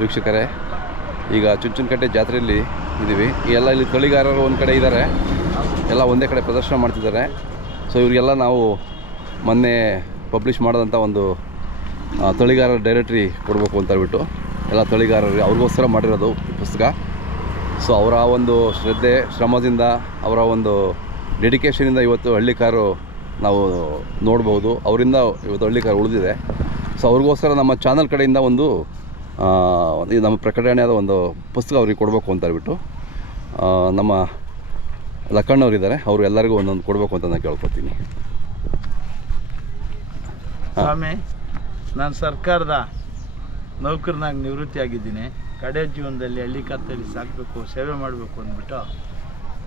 ವೀಕ್ಷಕರೇ, ಈಗ ಚುಂಚನಕಟ್ಟೆ ಜಾತ್ರೆಯಲ್ಲಿ ಇದ್ದೀವಿ. ಎಲ್ಲ ಇಲ್ಲಿ ತಳಿಗಾರರು ಒಂದು ಕಡೆ ಇದ್ದಾರೆ, ಎಲ್ಲ ಒಂದೇ ಕಡೆ ಪ್ರದರ್ಶನ ಮಾಡ್ತಿದ್ದಾರೆ. ಸೊ ಇವರಿಗೆಲ್ಲ ನಾವು ಮೊನ್ನೆ ಪಬ್ಲಿಷ್ ಮಾಡಿದಂಥ ಒಂದು ತಳಿಗಾರರ ಡೈರೆಕ್ಟ್ರಿ ಕೊಡಬೇಕು ಅಂತ ಹೇಳ್ಬಿಟ್ಟು ಎಲ್ಲ ತಳಿಗಾರರು ಅವ್ರಿಗೋಸ್ಕರ ಮಾಡಿರೋದು ಈ ಪುಸ್ತಕ. ಸೊ ಅವರ ಒಂದು ಶ್ರದ್ಧೆ ಶ್ರಮದಿಂದ, ಅವರ ಒಂದು ಡೆಡಿಕೇಷನಿಂದ ಇವತ್ತು ಹಳ್ಳಿಕಾರು ನಾವು ನೋಡ್ಬೋದು. ಅವರಿಂದ ಇವತ್ತು ಹಳ್ಳಿಕಾರು ಉಳಿದಿದೆ. ಸೊ ಅವ್ರಿಗೋಸ್ಕರ ನಮ್ಮ ಚಾನಲ್ ಕಡೆಯಿಂದ ಒಂದು ನಮ್ಮ ಪ್ರಕಟಣೆಯಾದ ಒಂದು ಪುಸ್ತಕ ಅವ್ರಿಗೆ ಕೊಡಬೇಕು ಅಂತ ಹೇಳ್ಬಿಟ್ಟು ನಮ್ಮ ಲಕ್ಕಣ್ಣವರಿದ್ದಾರೆ, ಅವರು ಎಲ್ಲರಿಗೂ ಒಂದೊಂದು ಕೊಡಬೇಕು ಅಂತ ನಾನು ಕೇಳ್ಕೊತೀನಿ. ಸ್ವಾಮಿ, ನಾನು ಸರ್ಕಾರದ ನೌಕರನಾಗಿ ನಿವೃತ್ತಿ ಆಗಿದ್ದೀನಿ. ಕಡೆ ಜೀವನದಲ್ಲಿ ಹಳ್ಳಿಕಾರ್ತಲ್ಲಿ ಸಾಕಬೇಕು, ಸೇವೆ ಮಾಡಬೇಕು ಅಂದ್ಬಿಟ್ಟು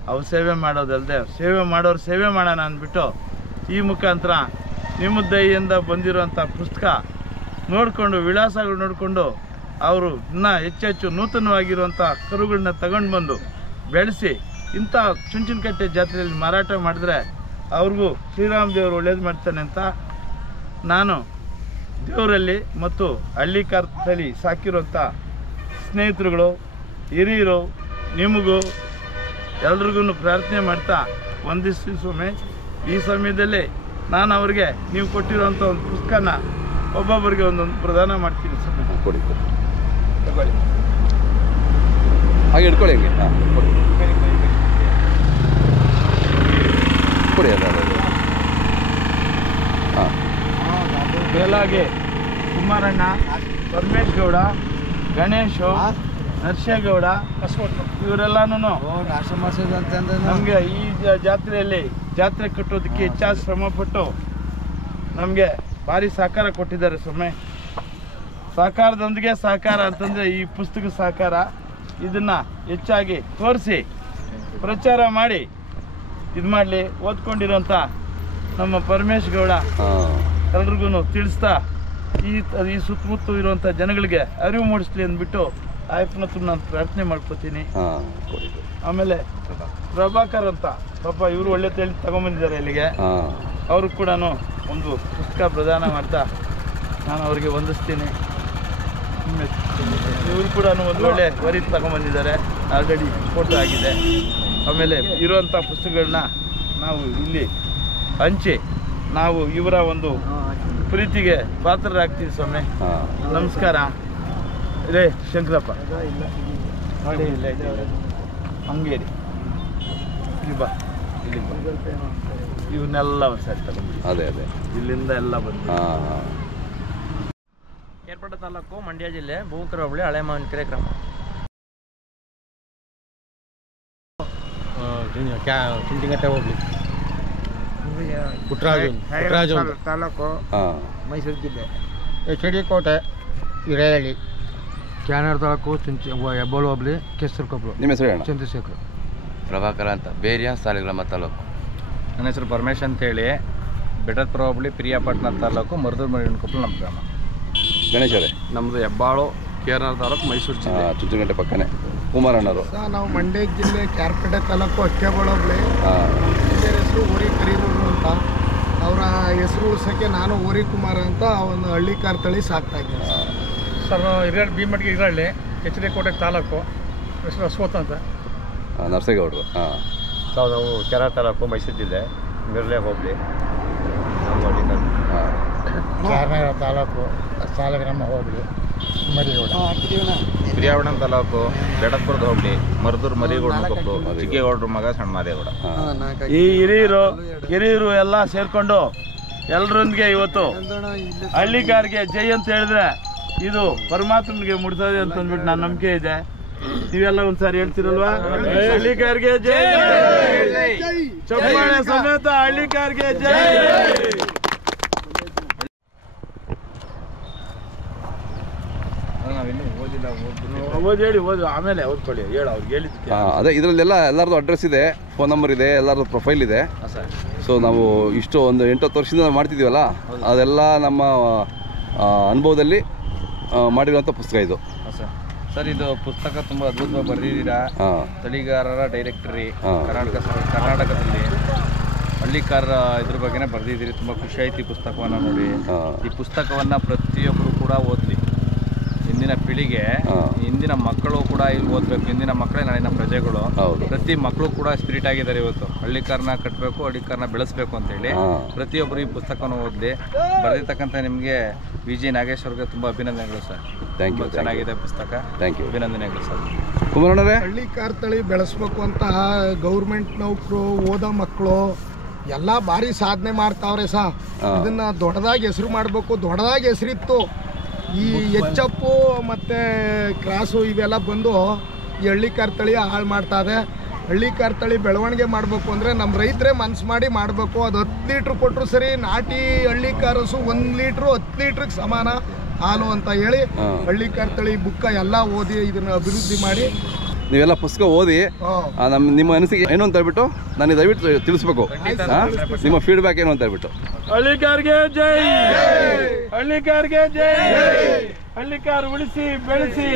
ಅವ್ರು ಸೇವೆ ಮಾಡೋದಲ್ಲದೆ ಸೇವೆ ಮಾಡೋರು ಸೇವೆ ಮಾಡೋಣ ಅಂದ್ಬಿಟ್ಟು ಈ ಮುಖಾಂತರ ನಿಮ್ಮ ದಯೆಯಿಂದ ಬಂದಿರೋಂಥ ಪುಸ್ತಕ ನೋಡಿಕೊಂಡು, ವಿಳಾಸಗಳು ನೋಡಿಕೊಂಡು ಅವರು ಇನ್ನೂ ಹೆಚ್ಚೆಚ್ಚು ನೂತನವಾಗಿರುವಂಥ ಕರುಗಳನ್ನ ತಗೊಂಡು ಬಂದು ಬೆಳೆಸಿ ಇಂಥ ಚುಂಚನಕಟ್ಟೆ ಜಾತ್ರೆಯಲ್ಲಿ ಮಾರಾಟ ಮಾಡಿದ್ರೆ ಅವ್ರಿಗೂ ಶ್ರೀರಾಮ ದೇವರು ಒಳ್ಳೇದು ಮಾಡ್ತಾನೆ ಅಂತ ನಾನು ದೇವರಲ್ಲಿ ಮತ್ತು ಹಳ್ಳಿಕಾರ್ತಲ್ಲಿ ಸಾಕಿರುವಂಥ ಸ್ನೇಹಿತರುಗಳು, ಹಿರಿಯರು, ನಿಮಗೂ ಎಲ್ರಿಗೂ ಪ್ರಾರ್ಥನೆ ಮಾಡ್ತಾ ವಂದಿಸ್ತೀನಿ ಸ್ವಾಮಿ. ಈ ಸಮಯದಲ್ಲಿ ನಾನು ಅವ್ರಿಗೆ ನೀವು ಕೊಟ್ಟಿರೋಂಥ ಒಂದು ಪುಸ್ತಕನ ಒಬ್ಬೊಬ್ಬರಿಗೆ ಒಂದೊಂದು ಪ್ರದಾನ ಮಾಡ್ತೀನಿ ಸ್ವಾಮಿ. ಕೊಡಿ ತಗೊಳ್ಳಿ, ಹಾಗೆ ಇಟ್ಕೊಳ್ಳಿ. ಹಂಗೆ ಹಾಂ ಕೊಡಿ ಅಲ್ಲ ಹಾಂ. ಬೇಲಾಗೆ ಕುಮಾರಣ್ಣ, ಪರಮೇಶ್ ಗೌಡ, ಗಣೇಶು, ನರಸೇಗೌಡ ಇವರೆಲ್ಲನೂ ನಮಗೆ ಈ ಜಾತ್ರೆಯಲ್ಲಿ ಜಾತ್ರೆ ಕಟ್ಟೋದಕ್ಕೆ ಹೆಚ್ಚಾದ ಶ್ರಮಪಟ್ಟು ನಮಗೆ ಭಾರಿ ಸಹಕಾರ ಕೊಟ್ಟಿದ್ದಾರೆ ಸ್ವಾಮಿ. ಸಹಕಾರದೊಂದಿಗೆ ಸಹಕಾರ ಅಂತಂದರೆ ಈ ಪುಸ್ತಕ ಸಹಕಾರ. ಇದನ್ನು ಹೆಚ್ಚಾಗಿ ತೋರಿಸಿ ಪ್ರಚಾರ ಮಾಡಿ ಇದು ಮಾಡಲಿ. ಓದ್ಕೊಂಡಿರೋಂಥ ನಮ್ಮ ಪರಮೇಶ್ ಗೌಡ ಎಲ್ರಿಗೂ ತಿಳಿಸ್ತಾ ಈ ಸುತ್ತಮುತ್ತ ಇರುವಂಥ ಜನಗಳಿಗೆ ಅರಿವು ಮೂಡಿಸ್ಲಿ ಅಂದ್ಬಿಟ್ಟು ಆಯಪ್ಪನ ಹತ್ರ ನಾನು ಪ್ರಾರ್ಥನೆ ಮಾಡ್ಕೋತೀನಿ. ಆಮೇಲೆ ಪ್ರಭಾಕರ್ ಅಂತ ಪಾಪ ಇವರು ಒಳ್ಳೆ ತಳಿ ತಗೊಂಬಂದಿದ್ದಾರೆ ಇಲ್ಲಿಗೆ. ಅವರು ಕೂಡ ಒಂದು ಪುಸ್ತಕ ಪ್ರದಾನ ಮಾಡ್ತಾ ನಾನು ಅವ್ರಿಗೆ ವಂದಿಸ್ತೀನಿ. ಇವರು ಕೂಡ ಒಂದು ಒಳ್ಳೆ ವರಿ ತಗೊಂಬಂದಿದ್ದಾರೆ, ಆಲ್ರೆಡಿ ಫೋಟೋ ಆಗಿದೆ. ಆಮೇಲೆ ಇರುವಂಥ ಪುಸ್ತಕಗಳನ್ನ ನಾವು ಇಲ್ಲಿ ಹಂಚಿ ನಾವು ಇವರ ಒಂದು ಪ್ರೀತಿಗೆ ಪಾತ್ರರಾಗ್ತೀವಿ ಸ್ವಾಮಿ. ನಮಸ್ಕಾರ. ಇದೇ ಶಂಕರಪ್ಪ ನೋಡಿ, ಇಲ್ಲೇ ಹಂಗೇರಿ ಇಲ್ಲಿ ಬಾ, ಇಲ್ಲಿಗೆ ಬಾ. ಇವನ್ನೆಲ್ಲ ಸರಿ ತಗೊಂಡು ಅದೇ ಇಲ್ಲಿಂದ ಎಲ್ಲ ಬಂದು ಕೇರ್ಪೇಟೆ ತಾಲೂಕು, ಮಂಡ್ಯ ಜಿಲ್ಲೆ, ಭೂಮುಖರ ಹೋಬಳಿ, ಹಳೆ ಮಾವಿನಕೆರೆ ಗ್ರಾಮ. ಚುಂಚನಕಟ್ಟೆ ಹೋಬಳಿ, ಪುಟ್ಟರಾಜು ತಾಲೂಕು, ಮೈಸೂರು ಜಿಲ್ಲೆ, ಎಚ್.ಡಿ. ಕೋಟೆ, ಹಿರೇಹಳ್ಳಿ, ಕ್ಯಾನರ್ ತಾಲೂಕು, ಹೆಬ್ಬಾಳು ಹೋಬಳಿ, ಕೇಸರಿ ಕೊಪ್ಪಳು. ನಿಮ್ಮ ಹೆಸರು ಹೇಳಿ? ಚಂದ್ರಶೇಖರ್. ಪ್ರಭಾಕರ ಅಂತ, ಬೇರಿಯ ಸಾಲಿಗ್ರಾಮ ತಾಲೂಕು. ನನ್ನ ಹೆಸರು ಪರಮೇಶ್ ಅಂತೇಳಿ, ಬೆಟ್ಟದಪುರ ಹೋಬಳಿ, ಪ್ರಿಯಾಪಟ್ಟಣ ತಾಲೂಕು, ಮರುದೂರು ಮರಿಯಣ್ಣ ಕೊಪ್ಪಳು ನಮ್ಮ ಗ್ರಾಮ. ಗಣೇಶ್ ಅವರೇ? ನಮ್ಮದು ಹೆಬ್ಬಾಳು, ಕೇರಳ ತಾಲೂಕು, ಮೈಸೂರು ಜಿಲ್ಲೆ. ಚುಂಚನಕಟ್ಟೆ ಪಕ್ಕನೇ. ಕುಮಾರಣ್ಣವರು? ನಾವು ಮಂಡ್ಯ ಜಿಲ್ಲೆ, ಕೇರ್ಪೇಟೆ ತಾಲೂಕು, ಅಕ್ಕೆಬಾಳು ಹೋಬಳಿ. ಹೆಸರು ಓರಿ ಕರಿಗೌಡರು ಅಂತ. ಅವರ ಹೆಸರು ಉಳಿಸೋಕ್ಕೆ ನಾನು ಓರಿ ಕುಮಾರ ಅಂತ ಒಂದು ಹಳ್ಳಿಕಾರ್ ತಳಿ ಸಾಕ್ತಾ ಇದ್ದೀನಿ ಸರ್. ಹಿರಿಯಳ್ಳಿ, ಭೀಮಟ್ಗೆ ಹಿರಿಯಳ್ಳಿ, ಎಚ್.ಡಿ. ಕೋಟೆ ತಾಲೂಕು. ಹೆಸರು ಅಶ್ವತ್ ಅಂತ. ನರಸೇಗೌಡರು? ನಾವು ಕೇರಳ ತಾಲೂಕು, ಮೈಸೂರು ಜಿಲ್ಲೆ, ಮಿರ್ಲೆ ಹೋಬಳಿ, ಕ್ಯಾನರ ತಾಲೂಕು, ಸಾಲಿಗ್ರಾಮ ಹೋಬಳಿ, ಮರಿಗೌಡ. ಪ್ರಿಯಾವಣ ತಾಲೂಕು, ಬೆಟ್ಟದಪುರದ ಹೋಬಳಿ, ಮರುದೂರು ಮರಿಗೌಡ ಕೊಪ್ಪಳು, ಚಿಕ್ಕೇಗೌಡರ ಮಗ ಸಣ್ಣ ಮಾದೇಗೌಡ. ಈ ಹಿರಿಯರು ಎಲ್ಲ ಸೇರ್ಕೊಂಡು ಎಲ್ಲರೊಂದಿಗೆ ಇವತ್ತು ಹಳ್ಳಿಗಾರಿಗೆ ಜೈ ಅಂತ ಹೇಳಿದ್ರೆ ಇದು ಪರಮಾತ್ಮನಿಗೆ ಮುಡ್ತದೆ ಅಂತ ಅಂದ್ಬಿಟ್ಟು ನನ್ನ ನಂಬಿಕೆ ಇದೆ. ನೀವೆಲ್ಲ ಒಂದ್ಸಾರಿ ಹೇಳ್ತಿರಲ್ವಾ? ಹಳ್ಳಿಗಾರಿಗೆ ಜೈ, ಚಪ್ಪಾಳೆ ಸಮೇತ ಹಳ್ಳಿಗಾರಿಗೆ ಜೈ. ಓದಿ ಆಮೇಲೆ ಓದ್ಕೊಳ್ಳಿ, ಹೇಳು ಅವ್ರಿಗೆ ಹೇಳಿದ್ದಕ್ಕೆ. ಅದೇ ಇದರಲ್ಲೆಲ್ಲ ಎಲ್ಲರದ್ದು ಅಡ್ರೆಸ್ ಇದೆ, ಫೋನ್ ನಂಬರ್ ಇದೆ, ಎಲ್ಲರದ್ದು ಪ್ರೊಫೈಲ್ ಇದೆ. ಸೊ ನಾವು ಇಷ್ಟು ಒಂದು 8-10 ವರ್ಷದಿಂದ ನಾವು ಮಾಡ್ತಿದ್ದೀವಲ್ಲ, ಅದೆಲ್ಲ ನಮ್ಮ ಅನುಭವದಲ್ಲಿ ಮಾಡಿರುವಂಥ ಪುಸ್ತಕ ಇದು. ಸರ್, ಇದು ಪುಸ್ತಕ ತುಂಬ ಅದ್ಭುತವಾಗಿ ಬರೆದಿದ್ದೀರಾ. ತಳಿಗಾರರ ಡೈರೆಕ್ಟರಿ, ಕರ್ನಾಟಕದಲ್ಲಿ ಹಳ್ಳಿಕಾರರ ಇದ್ರ ಬಗ್ಗೆನೇ ಬರೆದಿದ್ದೀರಿ. ತುಂಬ ಖುಷಿ ಆಯ್ತು ಈ ಪುಸ್ತಕವನ್ನು ನೋಡಿ. ಈ ಪುಸ್ತಕವನ್ನು ಪ್ರತಿಯೊಬ್ಬರು ಕೂಡ ಓದಲಿ. ಇಂದಿನ ಇಂದಿನ ಪೀಳಿಗೆ, ಹಾಂ. ಇಂದಿನ ಮಕ್ಕಳು ಕೂಡ ಇಲ್ಲಿ ಓದಬೇಕು. ಇಂದಿನ ಮಕ್ಕಳೇ ನಾಳಿನ ಪ್ರಜೆಗಳು. ಹೌದು. ಪ್ರತಿ ಮಕ್ಕಳು ಕೂಡ ಸ್ಪಿರಿಟ್ ಆಗಿದ್ದಾರೆ ಇವತ್ತು. ಹಳ್ಳಿಕಾರನ ಕಟ್ಟಬೇಕು, ಹಳ್ಳಿಕಾರನ ಬೆಳೆಸಬೇಕು ಅಂತೇಳಿ ಹಾಂ. ಪ್ರತಿಯೊಬ್ಬರು ಈ ಪುಸ್ತಕವನ್ನು ಓದಲಿ. ಬರೆದಿರ್ತಕ್ಕಂಥ ನಿಮಗೆ ವಿ.ಜಿ. ನಾಗೇಶ್ ಅವ್ರಿಗೆ ತುಂಬ ಅಭಿನಂದನೆಗಳು ಸರ್. Thank you. ತುಂಬ ಚೆನ್ನಾಗಿದೆ ಪುಸ್ತಕ. Thank you. ಅಭಿನಂದನೆಗಳು ಸರ್. ಕುಮಾರಣ್ಣರೇ, ಹಳ್ಳಿಕಾರ್ ತಳಿ ಬೆಳೆಸ್ಬೇಕು ಅಂತ ಗೌರ್ಮೆಂಟ್ ನೌಕರು, ಓದೋ ಮಕ್ಕಳು ಎಲ್ಲ ಭಾರಿ ಸಾಧನೆ ಮಾಡ್ತಾವ್ರೆ ಸಾ. ಇದನ್ನ ದೊಡ್ಡದಾಗಿ ಹೆಸರು ಮಾಡಬೇಕು. ದೊಡ್ಡದಾಗಿ ಹೆಸರಿತ್ತು. ಈ ಎಚ್ಚಪ್ಪು ಮತ್ತು ಕ್ರಾಸು ಇವೆಲ್ಲ ಬಂದು ಈ ಹಳ್ಳಿಕಾರ್ ತಳಿ ಹಾಳು ಮಾಡ್ತಾ ಇದೆ. ಹಳ್ಳಿಕಾರ್ ತಳಿ ಬೆಳವಣಿಗೆ ಮಾಡಬೇಕು ಅಂದರೆ ನಮ್ಮ ರೈತರೇ ಮನ್ಸು ಮಾಡಿ ಮಾಡಬೇಕು. ಅದು 10 ಲೀಟ್ರ್ ಕೊಟ್ಟರು ಸರಿ, ನಾಟಿ ಹಳ್ಳಿಕಾರಸು 1 ಲೀಟ್ರು 10 ಲೀಟ್ರಿಗೆ ಸಮಾನ ಹಾಲು ಅಂತ ಹೇಳಿ ಹಳ್ಳಿಕಾರ್ ತಳಿ ಬುಕ್ಕ ಎಲ್ಲ ಓದಿ ಇದನ್ನು ಅಭಿವೃದ್ಧಿ ಮಾಡಿ ನೀವೆಲ್ಲ ಪುಸ್ತಕ ಓದಿ ನಿಮ್ಮ ಅನಿಸಿಕೆ ಏನು ಅಂತ ಹೇಳ್ಬಿಟ್ಟು ನನಗೆ ದಯವಿಟ್ಟು ತಿಳಿಸ್ಬೇಕು. ನಿಮ್ಮ ಫೀಡ್ಬ್ಯಾಕ್ ಏನು ಅಂತ ಹೇಳ್ಬಿಟ್ಟು. ಹಳ್ಳಿಕಾರ್ಗೆ ಜೈ, ಹಳ್ಳಿಕಾರ್ಗೆ ಜೈ, ಹಳ್ಳಿಕಾರ್ ಉಳಿಸಿ ಬೆಳೆಸಿ.